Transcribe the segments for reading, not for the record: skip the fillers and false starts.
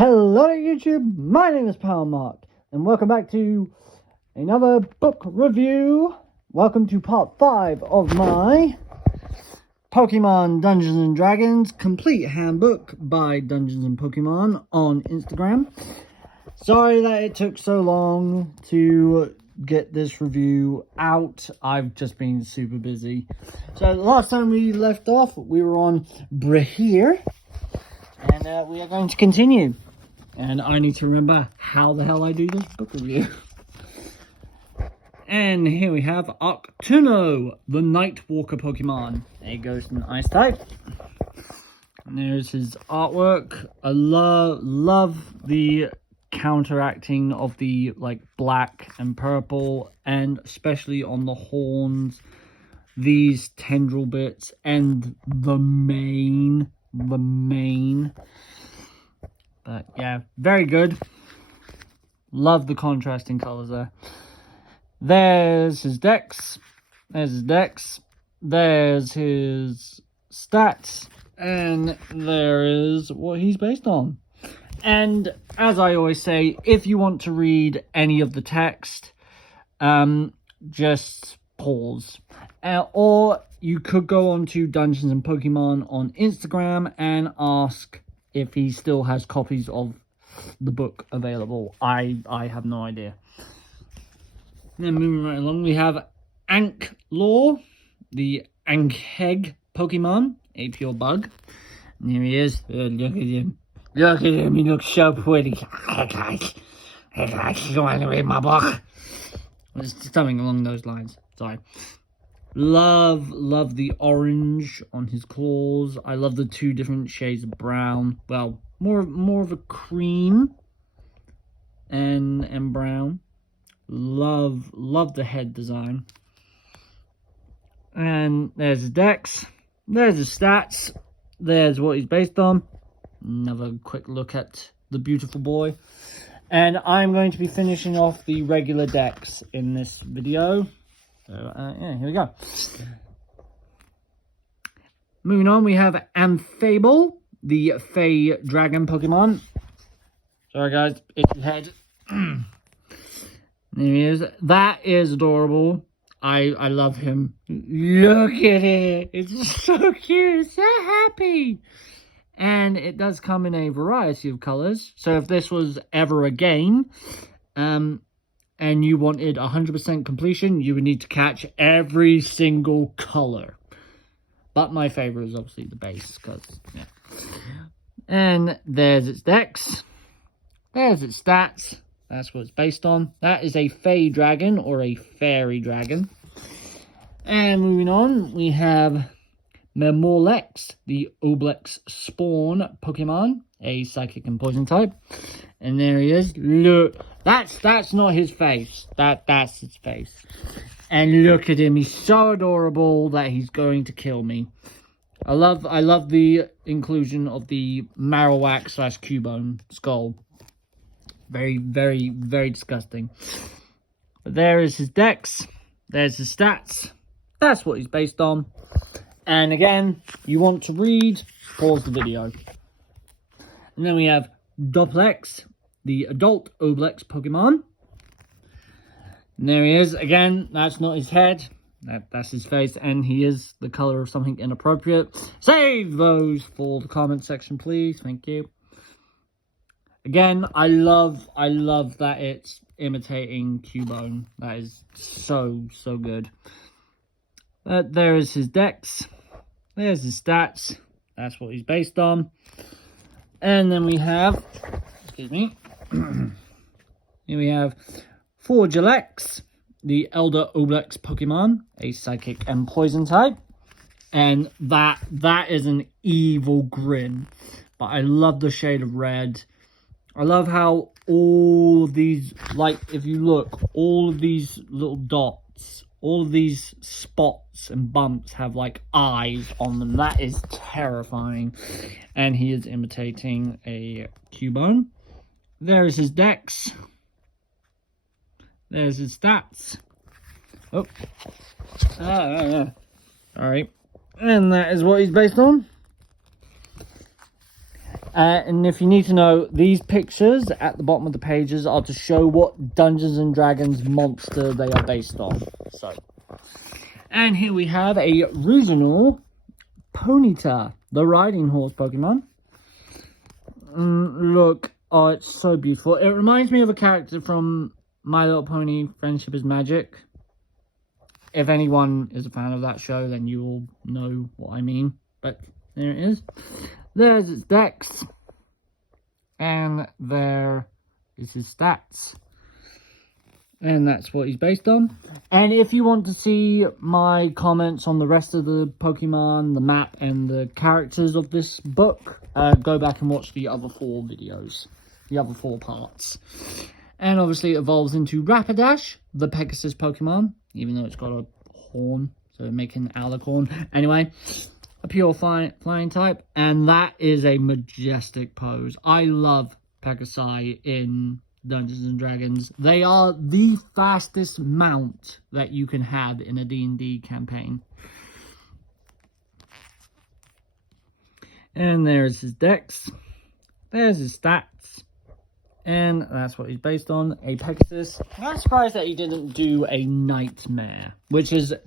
Hello YouTube, my name is Mark, and welcome back to another book review. Welcome to part 5 of my Pokemon Dungeons and Dragons complete handbook by Dungeons and Pokemon on Instagram. Sorry that it took so long to get this review out. I've just been super busy. So last time we left off, we were on Brahir. And we are going to continue. And I need to remember how the hell I do this book review. And here we have Octuno, the Nightwalker Pokemon. A Ghost and Ice type. And there's his artwork. I love the counteracting of the like black and purple, and especially on the horns, these tendril bits, and the mane. But yeah, very good. Love the contrasting colors there. There's his dex. There's his stats. And there is what he's based on. And as I always say, if you want to read any of the text, just pause. Or you could go on to Dungeons and Pokemon on Instagram and ask if he still has copies of the book available. I have no idea. Then moving right along, we have Anklaw, the Ankheg Pokemon, a pure bug. And here he is. Look at him. Look at him. He looks so pretty. You want to read my book? Something along those lines. Sorry. Love the orange on his claws. I love the two different shades of brown. Well, more of a cream and brown. Love the head design. And there's his dex. There's his stats. There's what he's based on. Another quick look at the beautiful boy. And I'm going to be finishing off the regular dex in this video. So, yeah, here we go. Moving on, we have Amphable, the Fey Dragon Pokemon. Sorry, guys, it's his head. There he is. That is adorable. I love him. Look at it. It's so cute. It's so happy. And it does come in a variety of colors. So if this was ever a game, and you wanted 100% completion, you would need to catch every single color. But my favorite is obviously the base, because, yeah. And there's its dex. There's its stats. That's what it's based on. That is a Fey Dragon, or a Fairy Dragon. And moving on, we have Memolex, the Oblex Spawn Pokemon, a Psychic and Poison type. And there he is. Look, that's not his face. That's his face. And look at him. He's so adorable that he's going to kill me. I love the inclusion of the Marowak / Cubone skull. Very, very, very disgusting. But there is his dex. There's his stats. That's what he's based on. And again, you want to read, pause the video. And then we have Doplex, the adult Oblex Pokemon. And there he is. Again, that's not his head. That's his face. And he is the color of something inappropriate. Save those for the comment section, please. Thank you. Again, I love that it's imitating Cubone. That is so good. There is his dex. There's his stats. That's what he's based on. And then we have, excuse me, here we have Forgelex, the Elder Oblex Pokemon, a Psychic and Poison type. And that is an evil grin. But I love the shade of red. I love how all of these, like, if you look, all of these little dots, all of these spots and bumps have, like, eyes on them. That is terrifying. And he is imitating a Cubone. There is his dex. There's his stats. Oh. Alright. And that is what he's based on. And if you need to know, these pictures at the bottom of the pages are to show what Dungeons and Dragons monster they are based on. So, and here we have a regional Ponyta, the riding horse Pokemon. Look, oh, it's so beautiful. It reminds me of a character from My Little Pony: Friendship is Magic. If anyone is a fan of that show, then you will know what I mean. But there it is. There's its dex. And there is his stats. And that's what he's based on. And if you want to see my comments on the rest of the Pokemon, the map, and the characters of this book, go back and watch the other 4 videos. The other 4 parts. And obviously it evolves into Rapidash, the Pegasus Pokemon. Even though it's got a horn, so making Alicorn. Anyway, a pure flying type, and that is a majestic pose. I love Pegasi in Dungeons and Dragons. They are the fastest mount that you can have in a D&D campaign. And there's his dex. There's his stats. And that's what he's based on, a Pegasus. I'm surprised that he didn't do a Nightmare, which is a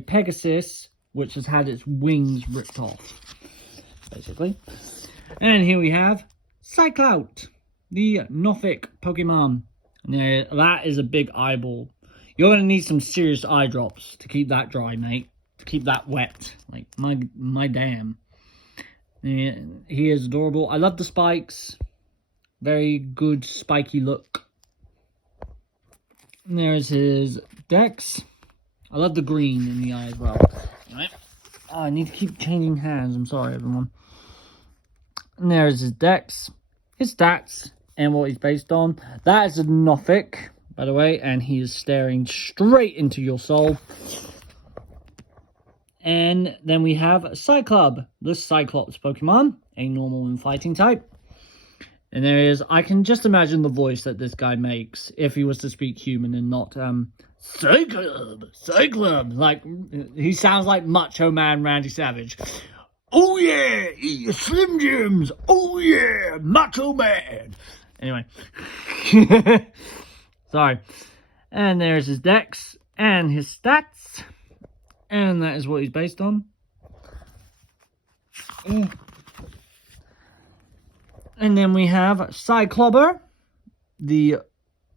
Pegasus which has had its wings ripped off, basically. And here we have Cyclout, the Nothic Pokemon. Now, that is a big eyeball. You're going to need some serious eye drops to keep that dry, mate. To keep that wet. Like, my damn. And he is adorable. I love the spikes. Very good spiky look. And there's his dex. I love the green in the eye as well. Right. Oh, I need to keep changing hands. I'm sorry, everyone. And there's his dex, his stats, and what he's based on. That is a Nothic, by the way, and he is staring straight into your soul. And then we have Cyclob, the Cyclops Pokemon, a normal and fighting type. And there he is. I can just imagine the voice that this guy makes if he was to speak human and not Cyclob. Like, he sounds like Macho Man Randy Savage. Oh yeah, eat your Slim Jims. Oh yeah, Macho Man. Anyway. Sorry. And there's his dex and his stats. And that is what he's based on. And then we have Cyclobber, the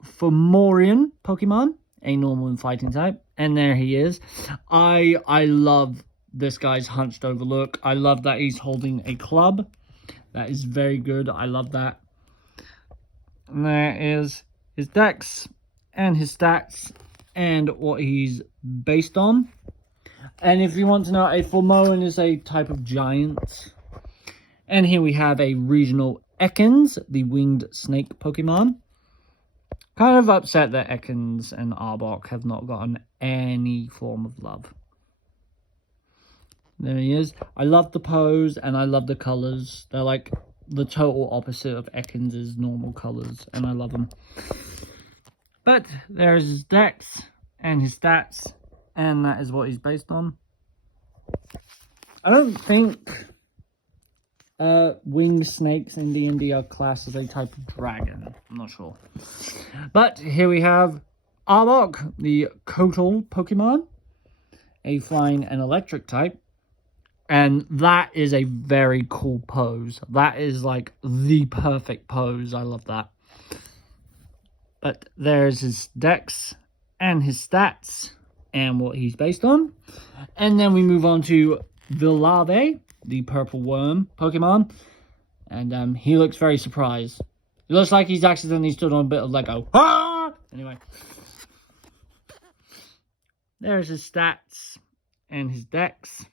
Fomorian Pokemon, a normal and fighting type. And there he is. I love this guy's hunched over look. I love that he's holding a club. That is very good. I love that. And there is his dex and his stats and what he's based on. And if you want to know, a Fomorian is a type of giant. And here we have a regional Ekans, the winged snake Pokemon. Kind of upset that Ekans and Arbok have not gotten any form of love. There he is. I love the pose and I love the colors. They're like the total opposite of Ekans' normal colors, and I love them. But there's his dex and his stats, and that is what he's based on. I don't think winged snakes in D&D are classed as a type of dragon. I'm not sure. But here we have Arbok, the Kotal Pokemon, a flying and electric type. And that is a very cool pose. That is like the perfect pose. I love that. But there's his dex and his stats and what he's based on. And then we move on to Vilave, the purple worm Pokemon. And he looks very surprised. It looks like he's accidentally stood on a bit of Lego. Ah! Anyway. There's his stats and his dex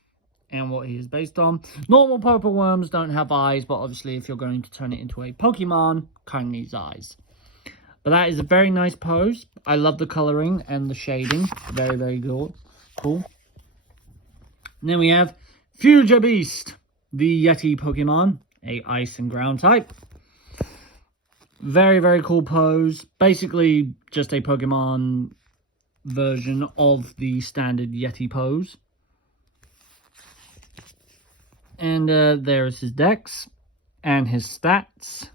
and what he is based on. Normal purple worms don't have eyes, but obviously if you're going to turn it into a Pokemon, kind of needs eyes. But that is a very nice pose. I love the colouring and the shading. Very, very good. Cool. And then we have Future Beast, the Yeti Pokemon, a ice and ground type. Very, very cool pose. Basically just a Pokemon version of the standard Yeti pose. And there's his dex and his stats,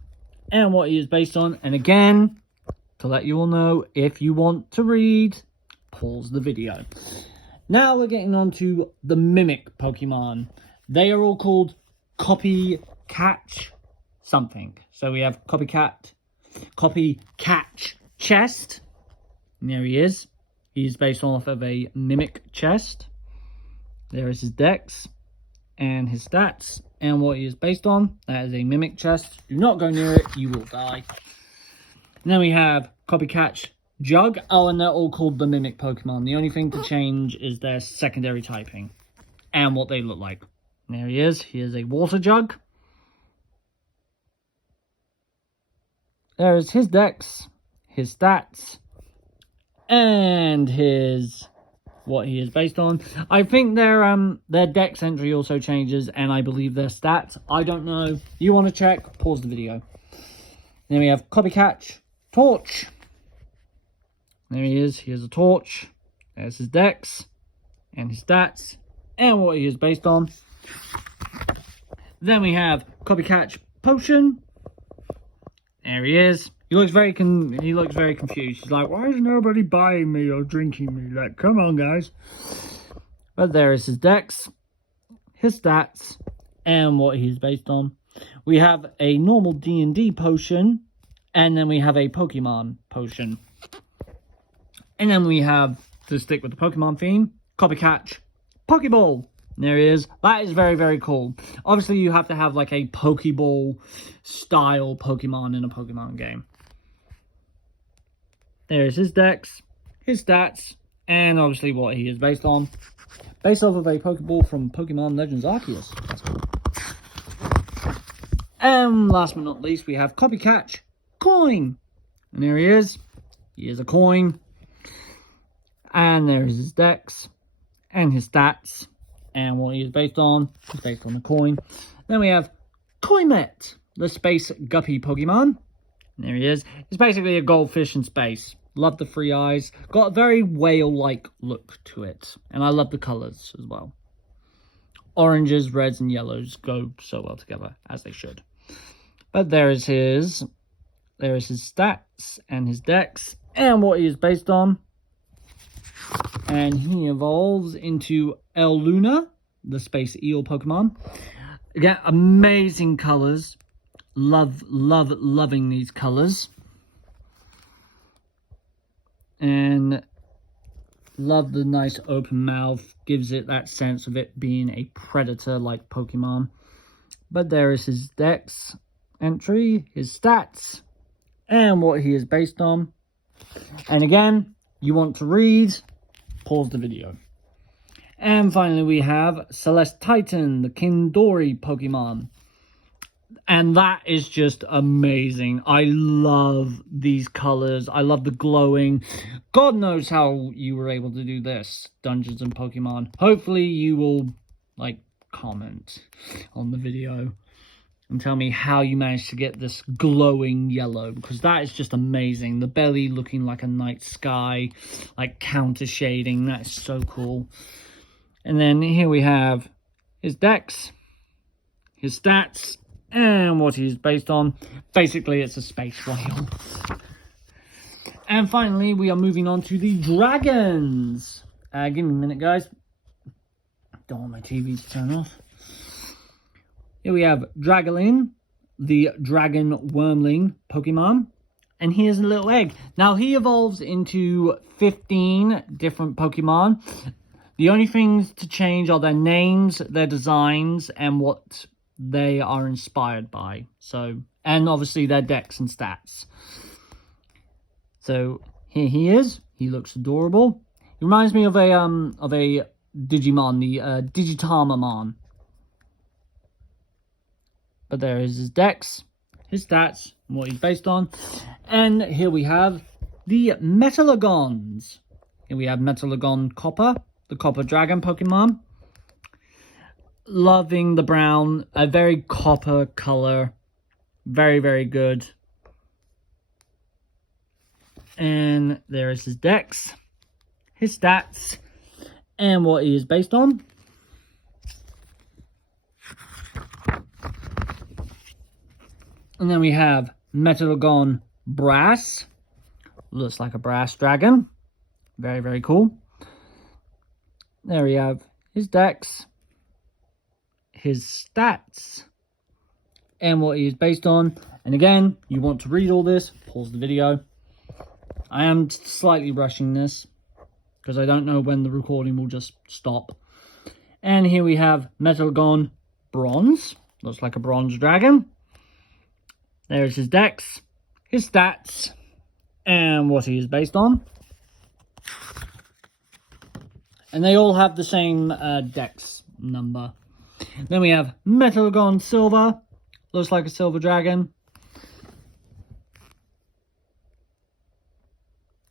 and what he is based on. And again, to let you all know, if you want to read, pause the video. Now we're getting on to the mimic Pokemon. They are all called Copy Catch something. So we have Copy Catch Chest. And there he is. He's based off of a mimic chest. There is his dex and his stats and what he is based on. That is a mimic chest. Do not go near it, you will die. And then we have Copycat Jug. Oh, and they're all called the mimic Pokemon. The only thing to change is their secondary typing and what they look like. And there he is. He is a water jug. There is his dex, his stats, and his what he is based on. I think their dex entry also changes, and I believe their stats. I don't know. You want to check? Pause the video. Then we have Copycat Torch. There he is. He has a torch. There's his dex and his stats and what he is based on. Then we have Copycat Potion. There he is. He looks very confused. He's like, why is nobody buying me or drinking me? Like, come on, guys. But there is his dex, his stats, and what he's based on. We have a normal D&D potion, and then we have a Pokemon potion. And then we have, to stick with the Pokemon theme, Copycat Pokeball. There he is. That is very, very cool. Obviously, you have to have like a Pokeball style Pokemon in a Pokemon game. There's his dex, his stats, and obviously what he is based on. Based off of a Pokeball from Pokemon Legends Arceus. That's cool. And last but not least, we have Copycat Coin. And there he is. He is a coin. And there's his dex and his stats. And what he is based on. He's based on the coin. Then we have Coimet, the space guppy Pokemon. And there he is. He's basically a goldfish in space. Love the three eyes. Got a very whale-like look to it. And I love the colours as well. Oranges, reds, and yellows go so well together, as they should. But there is his stats and his dex and what he is based on. And he evolves into El Luna, the space eel Pokemon. Again, amazing colours. Loving these colours. And love the nice open mouth. Gives it that sense of it being a predator-like Pokemon. But there is his dex entry, his stats, and what he is based on. And again, you want to read, pause the video. And finally, we have Celeste Titan, the Kindori Pokemon. And that is just amazing. I love these colors. I love the glowing. God knows how you were able to do this, Dungeons and Pokemon. Hopefully you will, comment on the video and tell me how you managed to get this glowing yellow, because that is just amazing. The belly looking like a night sky, like counter shading. That is so cool. And then here we have his dex, his stats, and what he's based on. Basically, it's a space whale. And finally, we are moving on to the dragons. Give me a minute, guys. Don't want my TV to turn off. Here we have Dragolin, the dragon wormling Pokemon. And here's a little egg. Now, he evolves into 15 different Pokemon. The only things to change are their names, their designs, and what they are inspired by. So, and obviously their dex and stats. So here he is. He looks adorable. He reminds me of a Digimon, the Digitamamon. But there is his dex, his stats, and what he's based on. And here we have the Metalogons. Here we have Metalogon Copper, the Copper Dragon Pokemon. Loving the brown, a very copper color. Very, very good. And there is his dex, his stats, and what he is based on. And then we have Metalagon Brass. Looks like a brass dragon. Very, very cool. There we have his dex, his stats, and what he is based on. And again, you want to read all this, pause the video. I am slightly rushing this because I don't know when the recording will just stop. And here we have Metalagon Bronze. Looks like a bronze dragon. There's his dex, his stats, and what he is based on. And they all have the same dex number. Then we have Metalagon Silver. Looks like a silver dragon.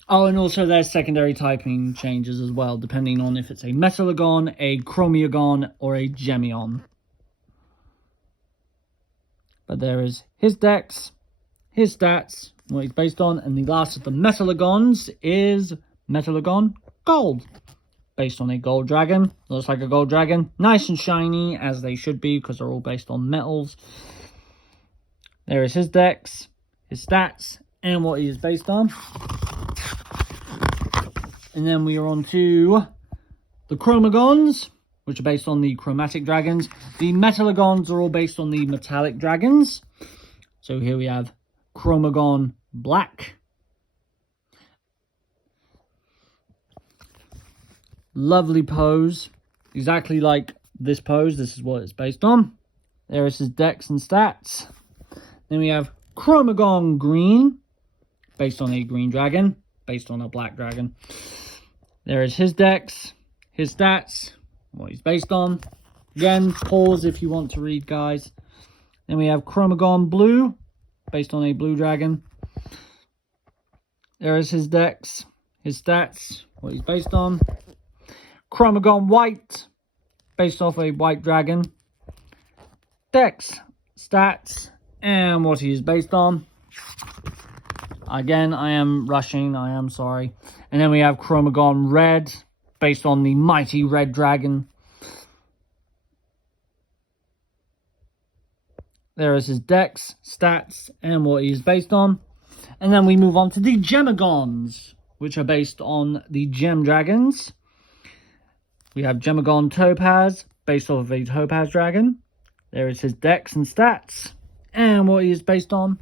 Oh, and also there's secondary typing changes as well, depending on if it's a Metalagon, a Chromiagon, or a Gemion. But there is his dex, his stats, what he's based on, and the last of the Metalagons is Metalagon Gold. Based on a gold dragon. Looks like a gold dragon. Nice and shiny, as they should be, because they're all based on metals. There is his dex, his stats, and what he is based on. And then we are on to the Chromagons, which are based on the chromatic dragons. The Metalagons are all based on the metallic dragons. So here we have Chromagon Black. Lovely pose. Exactly like this pose. This is what it's based on. There is his dex and stats. Then we have Chromagon Green. Based on a green dragon. Based on a black dragon. There is his dex. His stats. What he's based on. Again, pause if you want to read, guys. Then we have Chromagon Blue. Based on a blue dragon. There is his dex. His stats. What he's based on. Chromagon White, based off a white dragon. Dex, stats, and what he is based on. Again, I am rushing, I am sorry. And then we have Chromagon Red, based on the mighty red dragon. There is his dex, stats, and what he is based on. And then we move on to the Gemagons, which are based on the gem dragons. We have Gemagon Topaz, based off of a Topaz dragon. There is his dex and stats, and what he is based on.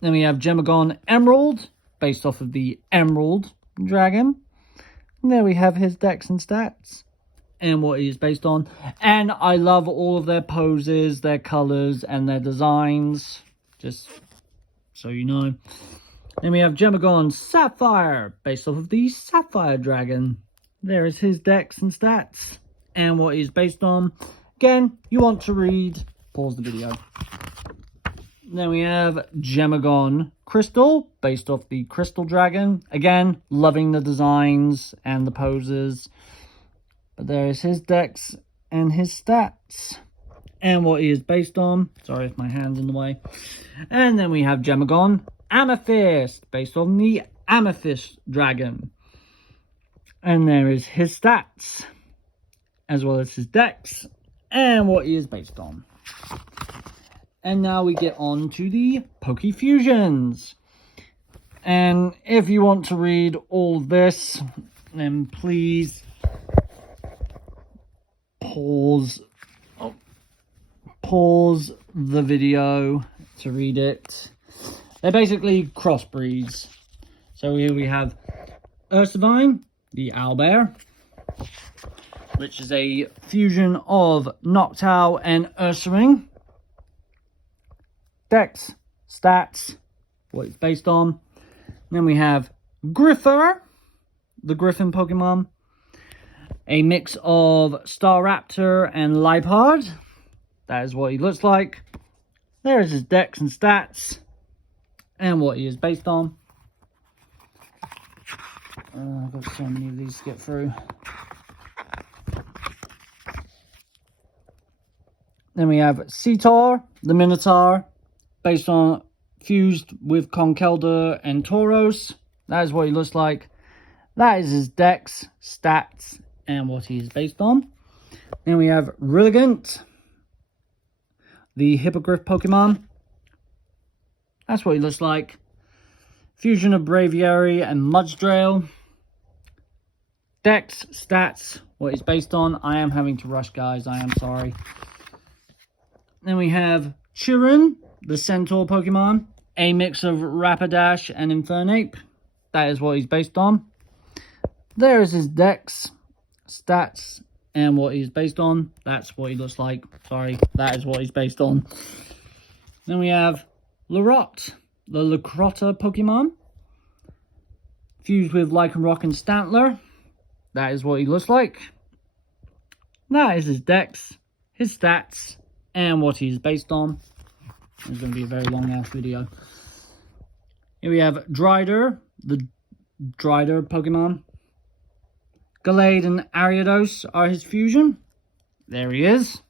Then we have Gemagon Emerald, based off of the Emerald dragon. And there we have his dex and stats, and what he is based on. And I love all of their poses, their colours, and their designs, just so you know. Then we have Gemagon Sapphire, based off of the Sapphire Dragon. There is his dex and stats, and what he's based on. Again, you want to read, pause the video. Then we have Gemagon Crystal, based off the Crystal Dragon. Again, loving the designs and the poses. But there is his dex and his stats, and what he is based on. Sorry if my hand's in the way. And then we have Gemagon Amethyst, based on the Amethyst Dragon. And there is his stats, as well as his dex, and what he is based on. And now we get on to the Pokefusions. And if you want to read all this, then please pause the video to read it. They're basically crossbreeds. So here we have Ursivine, the owlbear, which is a fusion of Noctowl and Ursaring. Dex, stats, what it's based on. Then we have Griffer, the Griffin Pokemon. A mix of Staraptor and Liepard. That is what he looks like. There is his dex and stats, and what he is based on. I've got so many of these to get through. Then we have Cetar, the Minotaur, based on fused with Conkeldurr and Tauros. That is what he looks like. That is his dex, stats, and what he is based on. Then we have Rilligant, the Hippogriff Pokemon. That's what he looks like. Fusion of Braviary and Mudsdale. Dex, stats, what it's based on. I am having to rush, guys. I am sorry. Then we have Chiron, the Centaur Pokemon. A mix of Rapidash and Infernape. That is what he's based on. There is his Dex, stats, and what he's based on. That's what he looks like. Sorry, that is what he's based on. Then we have Larot, the Lacrotta Pokemon. Fused with Lycanroc and Stantler. That is what he looks like. That is his Dex, his stats, and what he's based on. It's going to be a very long ass video. Here we have Drider, the Drider Pokemon. Gallade and Ariados are his fusion. There he is.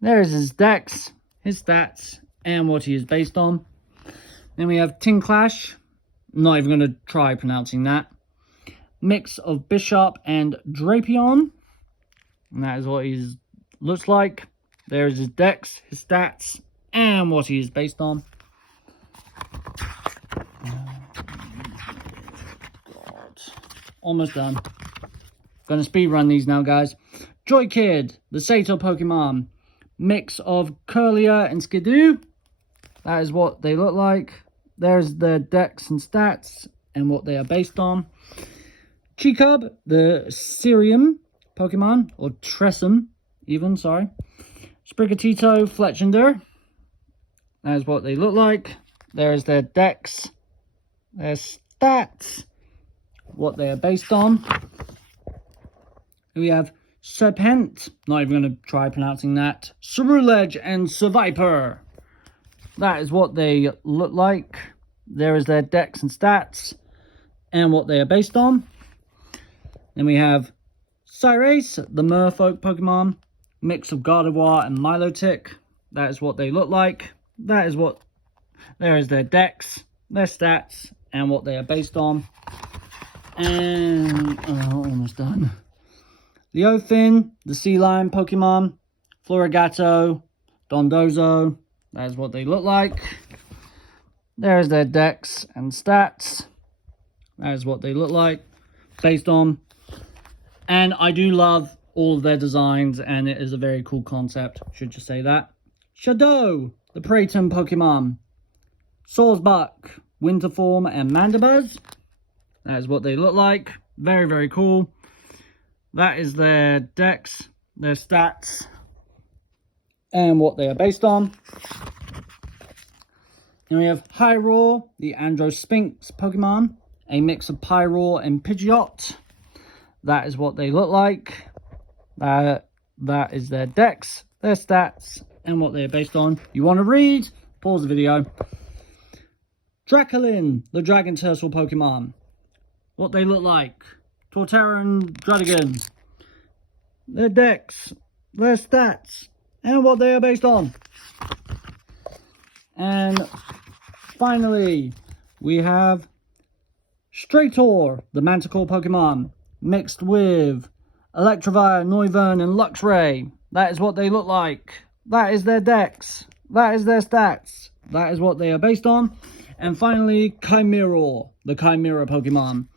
There is his Dex, his stats, and what he is based on. Then we have Tinclash. Not even going to try pronouncing that. Mix of Bishop and Drapion. And that is what he looks like. There's his Dex, his stats, and what he is based on. God. Almost done. Gonna speed run these now, guys. Joy Kid, the Sato Pokemon. Mix of Curlia and Skidoo. That is what they look like. There's their Dex and stats and what they are based on. Chicub, the Cerium Pokemon, or Tressum, even, sorry. Sprigatito, Fletchinder. That is what they look like. There's their Dex, their stats, what they are based on. We have Serpent, not even going to try pronouncing that. Ceruledge and Seviper. That is what they look like. There is their Dex and stats, and what they are based on. Then we have Cyrase, the Merfolk Pokemon. Mix of Gardevoir and Milotic. That is what they look like. That is what... There is their Dex, their stats, and what they are based on. And... oh, almost done. Leofin, the Sea Lion Pokemon. Florigato, Dondozo. That is what they look like. There is their Dex and stats. That is what they look like. Based on... And I do love all of their designs, and it is a very cool concept, should just say that. Shadow, the Praeton Pokemon. Sawsbuck, Winterform, and Mandibuzz. That is what they look like. Very, very cool. That is their Dex, their stats, and what they are based on. Then we have Hyrule, the Androsphinx Pokemon. A mix of Pyroar and Pidgeot. That is what they look like. That is their Dex, their stats, and what they're based on. You want to read? Pause the video. Dracolin, the Dragon Turtle Pokemon. What they look like. Torterra and Druddigon. Their Dex, their stats, and what they are based on. And finally, we have Strator, the Manticore Pokemon. Mixed with Electivire, Noivern, and Luxray. That is what they look like. That is their Dex. That is their stats. That is what they are based on. And finally, Chimeras, the Chimera Pokemon.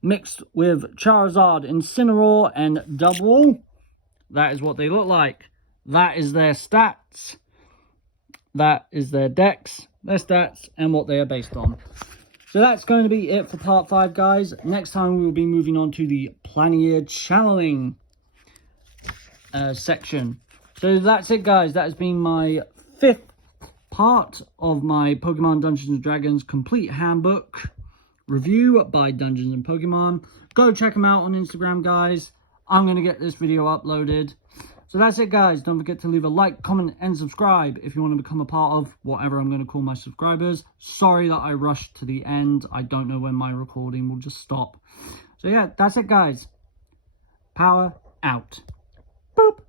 Mixed with Charizard, Incineroar, and Dubwool. That is what they look like. That is their stats. That is their Dex, their stats, and what they are based on. So that's going to be it for part 5, guys. Next time we will be moving on to the Planier channeling section. So that's it, guys. That has been my 5th part of my Pokemon Dungeons & Dragons complete handbook review by Dungeons & Pokemon. Go check them out on Instagram, guys. I'm going to get this video uploaded. So that's it, guys. Don't forget to leave a like, comment, and subscribe if you want to become a part of whatever I'm going to call my subscribers. Sorry that I rushed to the end. I don't know when my recording will just stop. So yeah, that's it, guys. Power out. Boop.